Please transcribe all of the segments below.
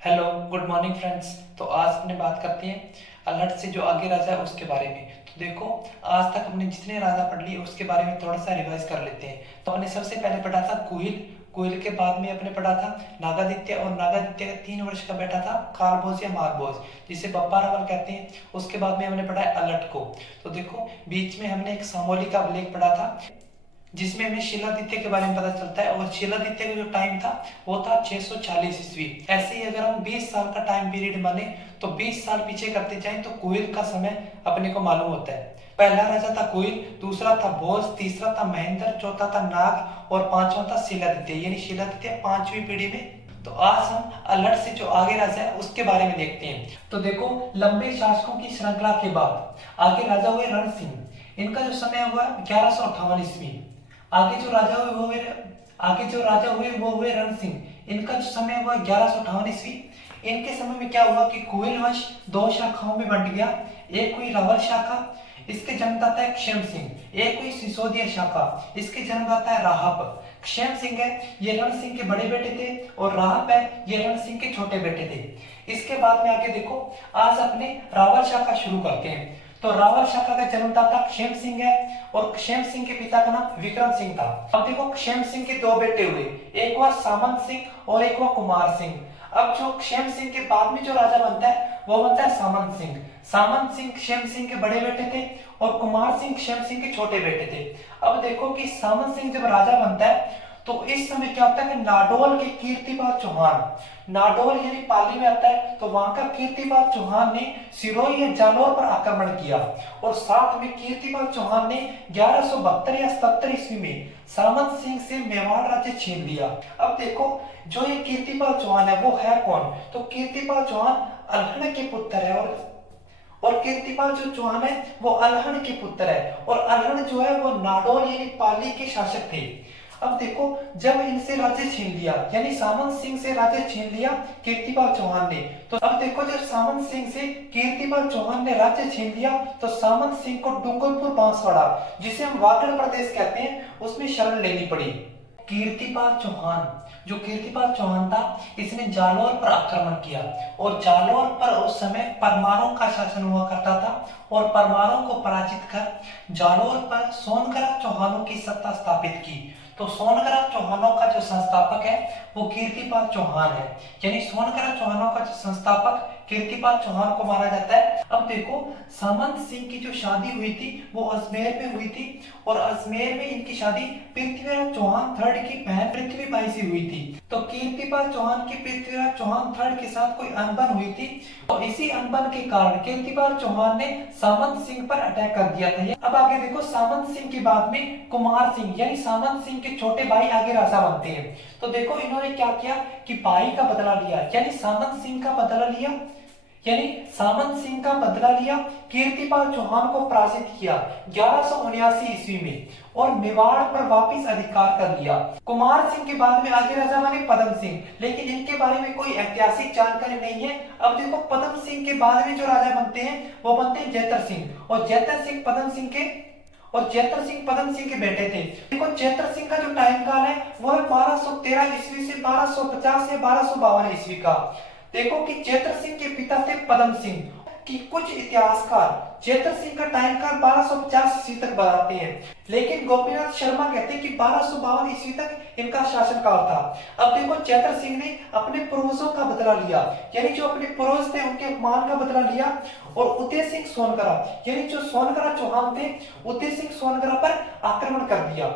Hello, good morning friends. तो आज अपने बात करते हैं अल्हड़ से जो आगे राजा है उसके बारे में। तो देखो, आज तक हमने जितने राजा पढ़ लिए उसके बारे में थोड़ा सा रिवाइज कर लेते हैं। तो हमने सबसे पहले पढ़ा था कुहिल। कुहिल के बाद में अपने पढ़ा था नागादित्य, और नागादित्य का 3 वर्ष का बेटा था कालभोज या मारभोज, जिसे बप्पा रावल कहते हैं। उसके बाद में हमने पढ़ा है अल्हड़ को। तो देखो, बीच में हमने एक सामोली का अभिलेख पढ़ा था जिसमें हमें शिलादित्य के बारे में पता चलता है, और शिलादित्य का जो टाइम था वो था 640 ईस्वी। ऐसे ही अगर हम 20 साल का टाइम पीरियड माने तो 20 साल पीछे करते जाएं तो कुहिल का समय अपने को मालूम होता है। पहला राजा था कुहिल, दूसरा था भोज, तीसरा था महेंद्र, चौथा था नाग और पांचवा था शिलादित्य, यानी शिलादित्य 5वीं पीढ़ी में। तो आज हम अल्हड़ से जो आगे राजा है उसके बारे में देखते हैं। तो देखो, लंबे शासकों की श्रृंखला के बाद आगे राजा हुए रण सिंह। इनका जो समय हुआ 1158 ईस्वी। आगे जो राजा हुए वो हुए आगे जो राजा हुए वो हुए रण सिंह। इनका जो समय हुआ 1158 ईस्वी। इनके समय में क्या हुआ कि कुहिल वंश 2 शाखाओं में बंट गया। एक हुई रावल शाखा, इसके जन्मदाता है क्षेम सिंह। एक हुई सिसोदिया शाखा, इसके जन्मदाता है राहप। क्षेम सिंह है ये रण सिंह के बड़े बेटे थे, और राहप है ये रण सिंह के छोटे बेटे थे। इसके बाद में आगे देखो, आज अपने रावल शाखा शुरू करते हैं। तो रावल शाखा का जन्मदाता क्षेम सिंह है, और क्षेम सिंह के पिता का नाम विक्रम सिंह था। अब देखो, क्षेम सिंह के 2 बेटे हुए, एक हुआ सामंत सिंह और एक हुआ कुमार सिंह। अब जो क्षेम सिंह के बाद में जो राजा बनता है वो बनता है सामंत सिंह। सामंत सिंह क्षेम सिंह के बड़े बेटे थे, और कुमार सिंह क्षेम सिंह के छोटे बेटे थे। अब देखो कि सामंत सिंह जब राजा बनता है तो इस समय क्या होता है कि नाडोल के कीर्तिपाल चौहान, नाडोल यानी पाली में आता है, तो वहां का कीर्तिपाल चौहान ने सिरोही या जालौर पर आक्रमण किया, और साथ में कीर्तिपाल चौहान ने 1172 या 77 ईस्वी में सामंत सिंह से मेवाड़ राज्य छीन लिया। अब देखो, जो ये कीर्तिपाल चौहान है वो है कौन? तो कीर्तिपाल चौहान अल्हड़ के पुत्र है, और कीर्तिपाल जो चौहान है वो अल्हड़ के पुत्र है, और अल्हड़ जो है वो नाडोल यानी पाली के शासक थे। अब देखो, जब इनसे राज्य छीन लिया, यानी सामंत सिंह से राज्य छीन लिया कीर्तिपाल चौहान ने, तो अब देखो, जब सामंत सिंह से कीर्तिपाल चौहान ने राज्य छीन लिया तो सामंत सिंह को डूंगरपुर बांसवाड़ा, जिसे हम वागड़ प्रदेश कहते हैं, उसमें शरण लेनी पड़ी। कीर्तिपाल चौहान, जो कीर्तिपाल चौहान था, इसने जालौर पर आक्रमण किया, और जालौर पर उस समय परमारों का शासन हुआ करता था, और परमारों को पराजित कर जालौर पर सोनगरा चौहानों की सत्ता स्थापित की। तो सोनगरा चौहानों का जो संस्थापक है वो कीर्तिपाल चौहान है, यानी सोनगरा चौहानों का जो संस्थापक कीर्तिपाल चौहान को माना जाता है। अब देखो, सामंत सिंह की जो शादी हुई थी वो अजमेर में हुई थी, और अजमेर में इनकी शादी पृथ्वीराज चौहान थर्ड की बहन पृथ्वीबाई से हुई थी। तो कीर्तिपाल चौहान की पृथ्वीराज चौहान थर्ड के साथ कोई अनबन हुई थी, और इसी अनबन के कारण कीर्तिपाल चौहान ने सामंत सिंह पर अटैक कर दिया था। अब आगे देखो, सामंत सिंह के बाद में कुमार सिंह यानी सामंत सिंह के छोटे भाई आगे राजा बनते हैं। तो देखो, इन्होंने क्या किया कि भाई का बदला लिया, यानी सामंत सिंह का बदला लिया, कीर्तिपाल चौहान को पराजित किया 1179 ईस्वी में, और मेवाड़ पर वापस अधिकार कर लिया। कुमार सिंह के बाद में आगे राजा बने पदम सिंह, लेकिन इनके बारे में कोई ऐतिहासिक जानकारी नहीं है। अब देखो, पदम सिंह के बाद में जो राजा बनते हैं वो बनते हैं जैतर सिंह, और जैतर सिंह पदम सिंह के बेटे थे। देखो, जैतर सिंह का जो टाइम काल है वो है 1213 ईस्वी से 1250 या 1252 ईस्वी का। देखो कि जैतर सिंह के पिता थे पदम सिंह, कि कुछ इतिहासकार जैतर सिंह का टाइम काल 1250 ईस्वी तक बताते हैं, लेकिन गोपीनाथ शर्मा कहते हैं कि 1252 ईस्वी तक इनका शासनकाल था। अब देखो, जैतर सिंह ने अपने पूर्वजों का बदला लिया, यानी जो अपने पूर्वज थे उनके अपमान का बदला लिया, और उदय सिंह सोनगरा यानी जो सोनगरा चौहान थे, उदय सिंह सोनगरा पर आक्रमण कर दिया।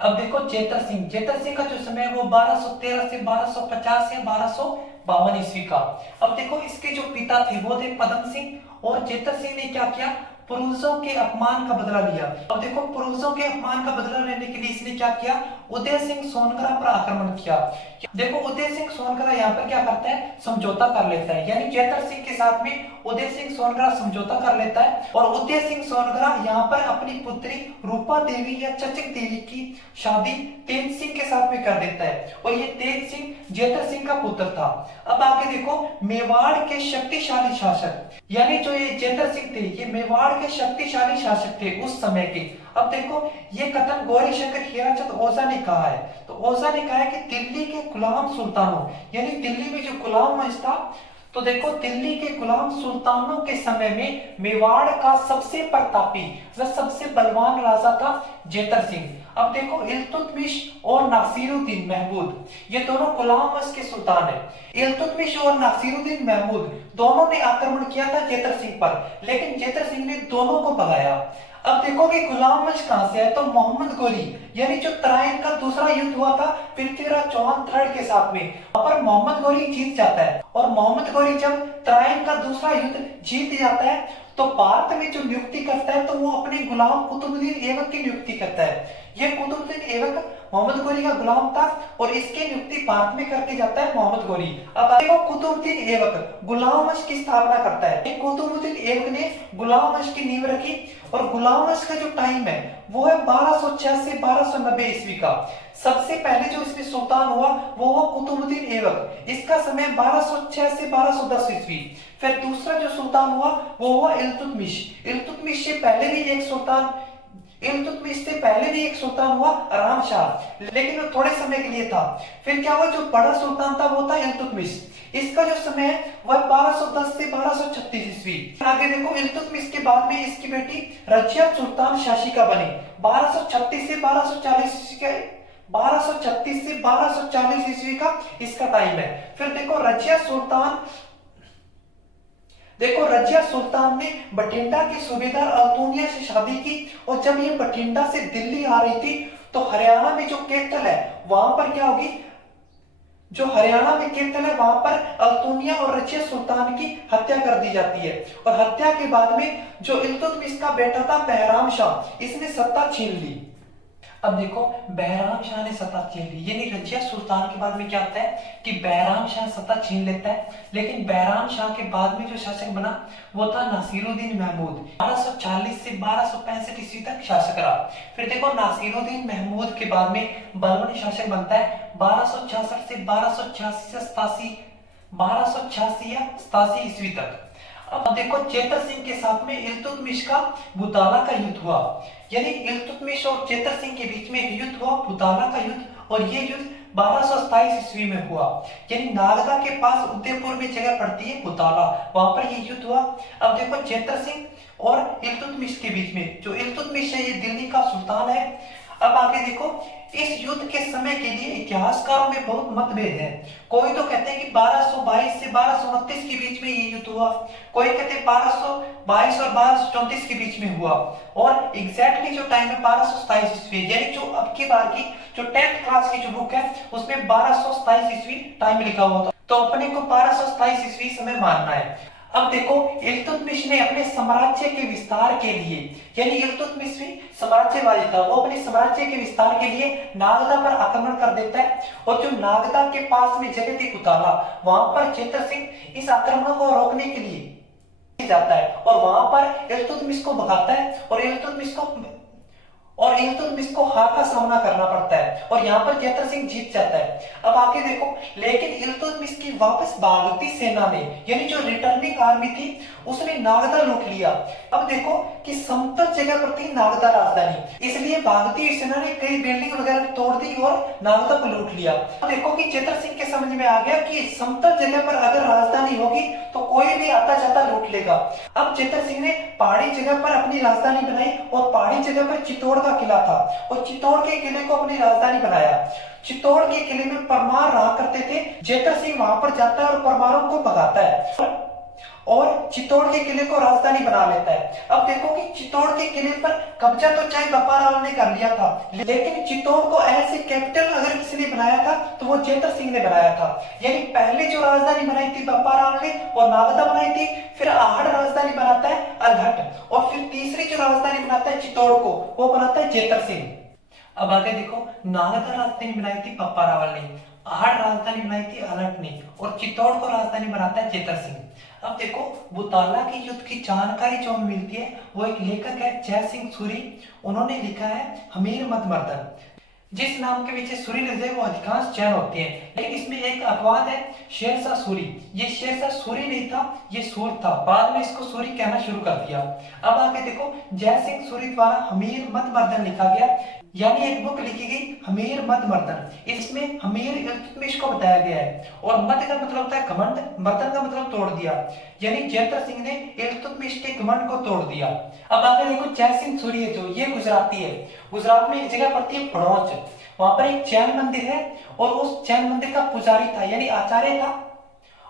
अब देखो, जैतर सिंह का जो समय है वो 1213 से 1250 या 1252 ईस्वी का। अब देखो, इसके जो पिता थे वो थे पदम सिंह, और जैतर सिंह ने क्या किया, पूर्वजों के अपमान का बदला लिया। अब देखो, पूर्वजों के अपमान का बदला लेने के लिए इसने क्या किया, उदय सिंह सोनगरा पर आक्रमण किया। देखो, उदय सिंह सोनगरा यहाँ पर क्या करता है, समझौता कर लेता है, यानी जैतर सिंह के साथ में उदय सिंह सोनगरा समझौता कर लेता है, और उदय सिंह सोनगरा यहाँ पर अपनी पुत्री रूपा देवी या चचक देवी की शादी तेज सिंह के साथ में कर देता है, और ये तेज सिंह जैतर सिंह का पुत्र था। अब आगे देखो, मेवाड़ के शक्तिशाली शासक, यानी जो ये जैतर सिंह थे, ये मेवाड़ के शक्तिशाली शासक थे उस समय के। अब देखो ये कथन गौरी शंकर हीराचंद ओझा ने कहा है। तो ओझा ने कहा है कि दिल्ली के गुलाम सुल्तानों, यानी दिल्ली में जो गुलाम वंश था, तो देखो दिल्ली के गुलाम सुल्तानों के समय में मेवाड़ का सबसे प्रतापी व सबसे बलवान राजा था जेतर सिंह। अब देखो इल्तुतमिश और नासिरुद्दीन महमूद, ये दोनों गुलाम वंश के सुल्तान है। इल्तुतमिश और नासिरुद्दीन महमूद दोनों ने आक्रमण किया था जेतर सिंह पर, लेकिन जेतर सिंह ने दोनों को भगाया। अब देखो कि गुलाम वंश कहां से है, तो मोहम्मद गोरी, यानी जो तराइन का दूसरा युद्ध हुआ था पृथ्वीराज चौहान थर्ड के साथ में, वहां पर मोहम्मद गोरी जीत जाता है। और मोहम्मद गोरी जब तराइन का दूसरा युद्ध जीत जाता है तो भारत में जो नियुक्ति करता है, तो वो अपने गुलाम कुतुबुद्दीन ऐबक की नियुक्ति करता है। ये कुतुबुद्दीन ऐबक मोहम्मद गोरी का गुलाम था और इसके नियुक्ति भारत में करके जाता है मोहम्मद गोरी। अब देखो कुतुबुद्दीन ऐबक गुलाम वंश की स्थापना करता है। कुतुबुद्दीन ऐबक ने गुलाम वंश की नींव रखी और गुलाम वंश का जो टाइम है वो है 1266 से 1290 ईस्वी का। सबसे पहले जो इसमें सुल्तान हुआ वो हुआ कुतुबुद्दीन ऐबक, इसका समय 1206 से 1210 ईस्वी। फिर दूसरा जो सुल्तान हुआ वो हुआ इल्तुतमिश। इल्तुतमिश से पहले भी एक सुल्तान हुआ आराम शाह, लेकिन वो थोड़े समय के लिए था। फिर क्या हुआ, जो बड़ा सुल्तान था वो था इल्तुतमिश, इसका जो समय है वह 1210 से 1236 ईस्वी। आगे देखो इल्तुतमिश के बाद में इसकी बेटी रजिया सुल्तान शाशिका बनी 1236 से 1240 ईस्वी का, 1236 से 1240 ईस्वी का इसका टाइम है। फिर देखो रजिया सुल्तान ने बठिंडा के सूबेदार अल्तुनिया से शादी की, और जब ये बठिंडा से दिल्ली आ रही थी तो हरियाणा में जो कैपिटल है वहां पर क्या होगी, जो हरियाणा में कैपिटल है वहां पर अल्तुनिया और रजिया सुल्तान की हत्या कर दी जाती है। और हत्या के बाद में जो इल्तुतमिश का बेटा था बहराम शाह, इसने सत्ता छीन ली। अब देखो बहराम शाह ने सत्ता छीन ली, यानी रजिया सुल्तान के बाद में क्या होता है कि बहराम शाह सत्ता छीन लेता है। लेकिन बहराम शाह के बाद में जो शासक बना वो था नासिरुद्दीन महमूद, 1240 से 1265 ईस्वी तक शासक रहा। फिर देखो नासिरुद्दीन महमूद के बाद में बलवन शासक बनता है 1266 से 1286 से 1286 या 87 ईस्वी तक। अब देखो जेतर सिंह के साथ में इल्तुतमिश का बुताला का युद्ध हुआ, यानी इल्तुतमिश और जेतर सिंह के बीच में एक युद्ध हुआ बुताला का युद्ध, और ये युद्ध 1227 ईस्वी में हुआ, यानी नागदा के पास उदयपुर में जगह पड़ती है बुताला, वहां पर ये युद्ध हुआ। अब देखो जेतर सिंह और इल्तुतमिश के बीच में, जो इल्तुतमिश है ये दिल्ली का सुल्तान है। अब आगे देखो इस युद्ध के समय के लिए इतिहासकारों में बहुत मतभेद है। कोई तो कहते हैं कि 1222 से 1229 के बीच में ये युद्ध हुआ, कोई कहते हैं 1222 और 1234 के बीच में हुआ, और एग्जैक्टली जो टाइम है 1227 ईस्वी, यानी जो अब की बार की जो 10th क्लास की जो बुक है उसमें 1227 ईस्वी टाइम लिखा हुआ था, तो अपने को 1227 ईस्वी समय मानना है। अब देखो इल्तुतमिश ने अपने साम्राज्य के विस्तार के लिए, यानी इल्तुतमिश भी साम्राज्यवादी था, वो अपने साम्राज्य के विस्तार के लिए नागदा पर आक्रमण कर देता है, और जो नागदा के पास में जगह थी बुताला, वहां पर जेतर सिंह इस आक्रमण को रोकने के लिए जाता है और वहां पर इल्तुतमिश को भगाता है, और इल्तुतमिश को हार का सामना करना पड़ता है, और यहाँ पर जेतर सिंह जीत जाता है। अब आगे देखो, लेकिन इल्तुतमिश की वापस भागती सेना ने, यानी जो रिटर्निंग आर्मी थी, उसने नागदा लूट लिया। अब देखो कि समतल जगह पर थी नागदा राजधानी, इसलिए भागती हुई सेना ने कई बिल्डिंग वगैरह तोड़ दी और नागदा को लूट लिया। अब देखो कि जेतर सिंह के समझ में आ गया कि समतल जगह पर अगर राजधानी होगी तो कोई भी आता जाता लूट लेगा। अब जेतर सिंह ने पहाड़ी जगह पर अपनी राजधानी बनाई, और पहाड़ी जगह पर चित्तौड़ का किला था, और चित्तौड़ के किले को अपनी राजधानी बनाया। चित्तौड़ के किले में परमार रहा करते थे, जेतर सिंह वहां पर जाता है और परमारों को भगाता है और चित्तौड़ के किले को राजधानी बना लेता है। अब देखो कि चित्तौड़ के किले पर कब्जा तो चाहे बप्पा रावल ने कर लिया था, लेकिन चित्तौड़ को एज ए कैपिटल अगर किसी ने बनाया था तो वो जेतर सिंह ने बनाया था। यानी पहले जो राजधानी बनाई थी बप्पा रावल ने वो नागदा बनाई थी, फिर आहड़ राजधानी बनाता है अलहट, और फिर तीसरी जो राजधानी बनाता है चित्तौड़ को वो बनाता है जेतर सिंह। अब आगे देखो, नागदा राजधानी बनाई थी बप्पा रावल ने, आहड़ राजधानी बनाई थी अलहट ने, और चित्तौड़ को राजधानी बनाता है जेतर सिंह। अब देखो बुताला के युद्ध की जानकारी जो हमें मिलती है वो एक लेखक है जय सिंह सूरी, उन्होंने लिखा है हमीर मत मर्दन। जिस नाम के पीछे सूरी लग जाए वो अधिकांश चैन होते हैं, लेकिन इसमें एक अपवाद है, शेरशाह सूरी। ये शेरशाह सूरी नहीं था, ये सूर था, बाद में इसको सूरी कहना शुरू कर दिया। अब आगे देखो, जय सिंह सूरी द्वारा हमीर मत मर्दन लिखा गया, यानी एक बुक लिखी गई हमीर मत मर्दन। इसमें हमीर इल्तुतमिश को बताया गया है, और मत का मतलब होता है घमंड, मर्दन का मतलब तोड़ दिया, यानी जैतर सिंह ने इल्तुतमिश के घमंड को तोड़ दिया। अब आगे देखो, जय सिंह सूरी है जो, ये गुजराती है। गुजरात में एक जगह पड़ती है बड़ौच, वहां पर एक जैन मंदिर है, और उस जैन मंदिर का पुजारी था, यानी आचार्य था,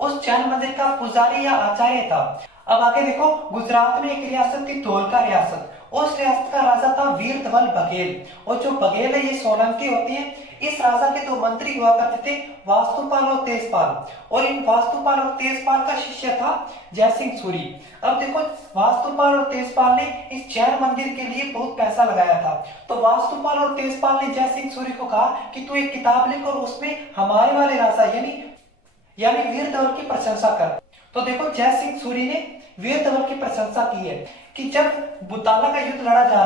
उस जैन मंदिर का पुजारी या आचार्य था। अब आगे देखो, गुजरात में एक रियासत थी धोलका रियासत, उस रियासत का राजा था वीर धवल बघेल, और जो बघेल है ये सोलंकी होती है। इस राजा के दो मंत्री हुआ करते थे, वास्तुपाल और तेजपाल, और इन वास्तुपाल और तेजपाल का शिष्य था जय सिंह सूरी। अब देखो, वास्तुपाल और तेजपाल ने इस जैन मंदिर के लिए बहुत पैसा लगाया था, तो वास्तुपाल और तेजपाल ने जय सिंह सूरी को कहा कि तू एक किताब लिख और उसमें हमारे वाले राजा यानी वीर धवल की प्रशंसा कर। तो देखो, जय सिंह सूरी ने वीर धवल की प्रशंसा की है कि जब बुताला का युद्ध लड़ा जा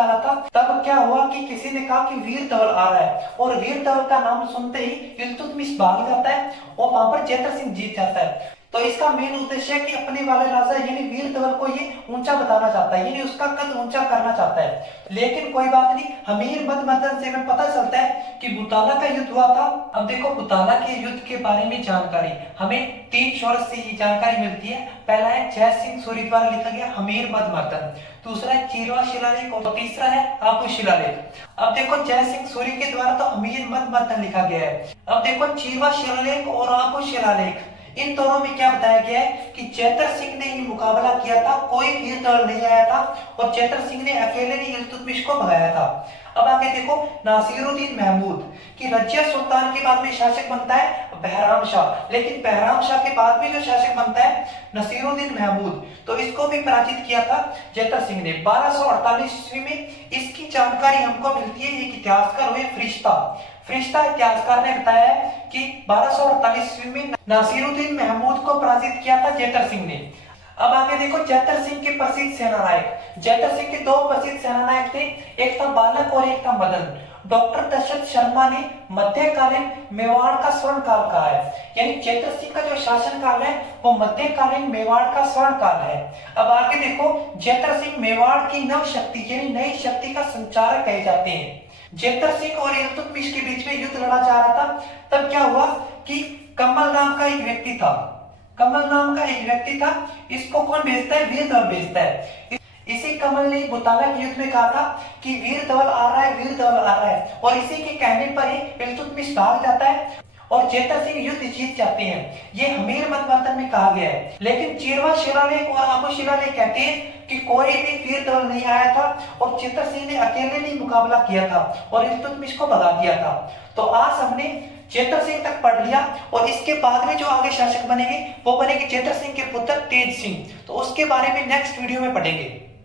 रहा था, तब क्या हुआ कि किसी ने कहा कि वीर धवल आ रहा है, और वीर धवल का नाम सुनते ही इल्तुतमिश भाग जाता है और वहां पर जैतर सिंह जीत जाता है। तो इसका मेन उद्देश्य है कि अपने वाले राजा यानी वीर धवल को ये ऊंचा बताना चाहता है, यानी उसका कद ऊंचा करना चाहता है। लेकिन कोई बात नहीं, हमीर मत मर्दन से हमें पता चलता है कि बुताला का युद्ध हुआ था। अब देखो, बुताला के युद्ध के बारे में जानकारी हमें 3 सोर्स से ये जानकारी मिलती है। पहला है जय सिंह सूरी द्वारा लिखा गया हमीर मत मर्दन, दूसरा है चीरवा शिलालेख, और तीसरा है आबू शिलालेख। अब देखो, जय सिंह सूरी के द्वारा तो हमीर मत मर्दन लिखा गया है। अब देखो, चीरवा शिलालेख और आबू शिलालेख, इन दोनों में क्या बताया गया है कि जैतर सिंह ने ये मुकाबला किया था, कोई वीर धवल नहीं आया था, और जैतर सिंह ने अकेले ने इल्तुतमिश को भगाया था। अब आगे देखो, नासिरुद्दीन महमूद की रजिया सुल्तान के बाद में शासक बनता है बहराम शाह, लेकिन बहराम शाह के बाद में जो शासक बनता है नसीरुद्दीन महमूद, तो इसको भी पराजित किया था जैतर सिंह ने 1248 ईस्वी में। इसकी जानकारी हमको मिलती है, एक इतिहासकार हुए फरिश्ता इतिहासकार ने बताया है कि 1248 ईस्वी में नासिरुद्दीन महमूद को पराजित किया था जैतर सिंह ने। अब आगे देखो, जैतर सिंह के प्रसिद्ध सेनानायक, जैतर सिंह के 2 प्रसिद्ध सेनानायक थे, एक था बालक और एक था मदन। डॉक्टर दशरथ शर्मा ने मध्यकालीन मेवाड़ का स्वर्ण काल कहा है, यानी जैतर सिंह का जो शासन काल है वो मध्यकालीन मेवाड़ का स्वर्ण काल है। अब आगे देखो, जैतर सिंह मेवाड़ की नव शक्ति यानी नई शक्ति का संचारक कहे जाते हैं। जैतर सिंह और इल्तुतमिश के बीच में युद्ध लड़ा जा रहा था, तब क्या हुआ कि कमल नाम का एक व्यक्ति था, इसको कौन भेजता है? वीर धवल भेजता है। इसी कमल ने बुताला के युद्ध में कहा था कि वीर धवल आ रहा है, और इसी के कहने पर ही इल्तुतमिश भाग जाता है और जैतर सिंह युद्ध जीत जाते हैं। ये हमीर मत मर्दन में कहा गया है। लेकिन चीरवा शिलालेख और आबू शिलालेख कहते हैं कि कोई भी वीर धवल नहीं आया था, और जैतर सिंह ने अकेले नहीं मुकाबला किया था और इल्तुतमिश को भगा दिया था। तो आज हमने जैतर सिंह तक पढ़ लिया, और इसके बाद में जो आगे शासक बनेंगे वो बनेंगे जैतर सिंह के पुत्र तेज सिंह। तो उसके बारे में नेक्स्ट वीडियो में पढ़ेंगे।